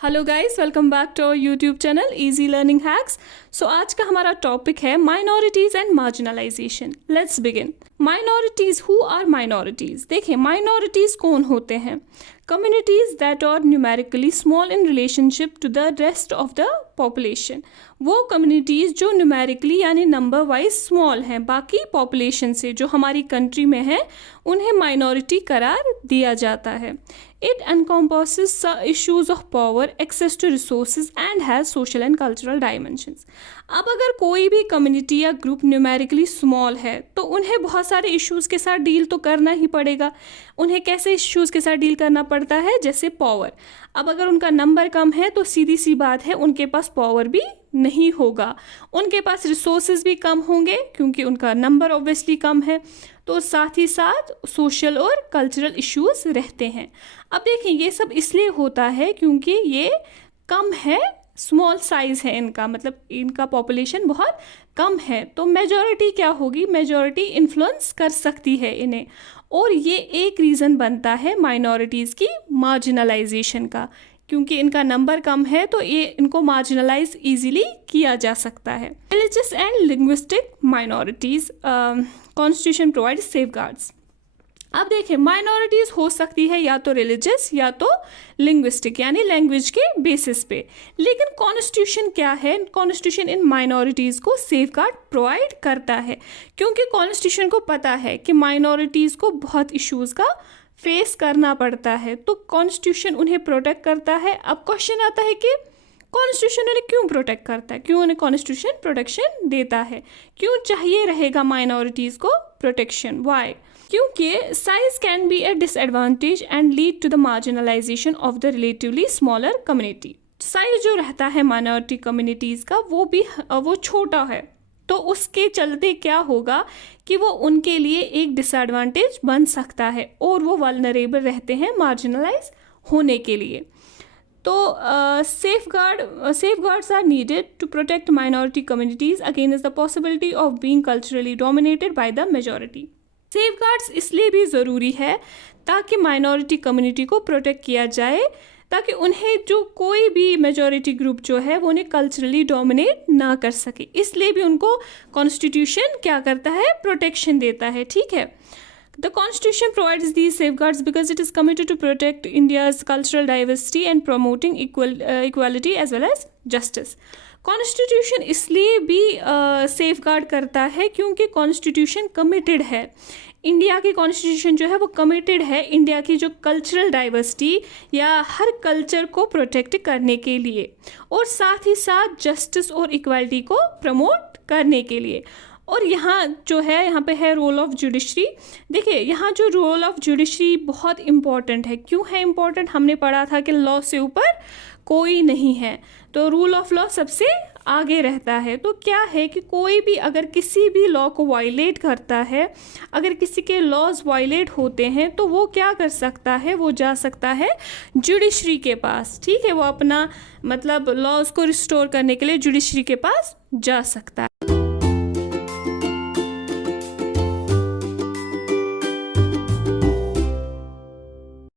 Hello guys, welcome back to our YouTube channel easy learning hacks. So आज का हमारा topic है minorities and marginalisation. Let's begin. Minorities, who are minorities? देखिए, minorities कौन होते हैं? Communities that are numerically small in relationship to the rest of the population. वो communities जो न्यूमेरिकली यानी नंबर वाइज स्मॉल हैं, बाकी पॉपुलेशन से जो हमारी कंट्री में है उन्हें माइनॉरिटी करार दिया जाता है। It encompasses issues of power, access to resources and has social and cultural dimensions. अब अगर कोई भी कम्युनिटी या ग्रुप न्यूमेरिकली स्मॉल है तो उन्हें बहुत सारे इश्यूज़ के साथ डील तो करना ही पड़ेगा। उन्हें कैसे इश्यूज़ के साथ डील करना पड़ता है? जैसे पावर। अब अगर उनका नंबर कम है तो सीधी सी बात है उनके पास पावर भी नहीं होगा, उनके पास रिसोर्सेज भी कम होंगे क्योंकि उनका नंबर ऑब्वियसली कम है। तो साथ ही साथ सोशल और कल्चरल इश्यूज रहते हैं। अब देखिए, ये सब इसलिए होता है क्योंकि ये कम है, स्मॉल साइज है इनका, मतलब इनका पॉपुलेशन बहुत कम है। तो मेजॉरिटी क्या होगी? मेजॉरिटी इन्फ्लुएंस कर सकती है इन्हें, और ये एक रीज़न बनता है माइनॉरिटीज़ की मार्जिनलाइजेशन का। क्योंकि इनका नंबर कम है तो ये इनको मार्जिनलाइज इजीली किया जा सकता है। Religious and linguistic minorities, constitution provide safeguards. अब देखिए, माइनॉरिटीज़ हो सकती है या तो रिलीजियस या तो लिंग्विस्टिक यानी लैंग्वेज के बेसिस पे, लेकिन कॉन्स्टिट्यूशन क्या है? कॉन्स्टिट्यूशन इन माइनॉरिटीज़ को सेफगार्ड प्रोवाइड करता है, क्योंकि कॉन्स्टिट्यूशन को पता है कि माइनॉरिटीज़ को बहुत इश्यूज़ का फेस करना पड़ता है, तो कॉन्स्टिट्यूशन उन्हें प्रोटेक्ट करता है। अब क्वेश्चन आता है कि कॉन्स्टिट्यूशन उन्हें क्यों प्रोटेक्ट करता है, क्यों उन्हें कॉन्स्टिट्यूशन प्रोटेक्शन देता है, क्यों चाहिए रहेगा माइनॉरिटीज़ को प्रोटेक्शन? वाई? क्योंकि size can be a disadvantage and lead to the marginalisation of the relatively smaller community. Size जो रहता है माइनॉरिटी कम्युनिटीज़ का वो छोटा है, तो उसके चलते क्या होगा कि वो उनके लिए एक डिसएडवांटेज बन सकता है और वो वल्नरेबल रहते हैं मार्जिनलाइज होने के लिए। तो safeguards are needed to protect minority communities against the possibility of being culturally dominated by the majority. Safeguards इसलिए भी ज़रूरी है ताकि माइनॉरिटी कम्युनिटी को प्रोटेक्ट किया जाए, ताकि उन्हें जो कोई भी मेजॉरिटी ग्रुप जो है वो उन्हें कल्चरली डोमिनेट ना कर सके। इसलिए भी उनको कॉन्स्टिट्यूशन क्या करता है? प्रोटेक्शन देता है। ठीक है, The Constitution provides these safeguards because it is committed to protect India's cultural diversity and promoting equality as well as justice. Constitution इसलिए भी सेफगार्ड करता है क्योंकि Constitution कमिटेड है। इंडिया की कॉन्स्टिट्यूशन जो है वो कमिटेड है इंडिया की जो कल्चरल डाइवर्सिटी या हर कल्चर को प्रोटेक्ट करने के लिए, और साथ ही साथ जस्टिस और इक्वालिटी को प्रमोट करने के लिए। और यहाँ जो है, यहाँ पे है रोल ऑफ जुडिशरी। देखिए, यहाँ जो रोल ऑफ जुडिशरी बहुत इम्पॉर्टेंट है। क्यों है इम्पॉर्टेंट? हमने पढ़ा था कि लॉ से ऊपर कोई नहीं है, तो रूल ऑफ लॉ सबसे आगे रहता है। तो क्या है कि कोई भी अगर किसी भी लॉ को वायलेट करता है, अगर किसी के लॉज वायलेट होते हैं, तो वो क्या कर सकता है? वो जा सकता है जुडिशरी के पास। ठीक है, वो अपना मतलब लॉज को रिस्टोर करने के लिए जुडिशरी के पास जा सकता है।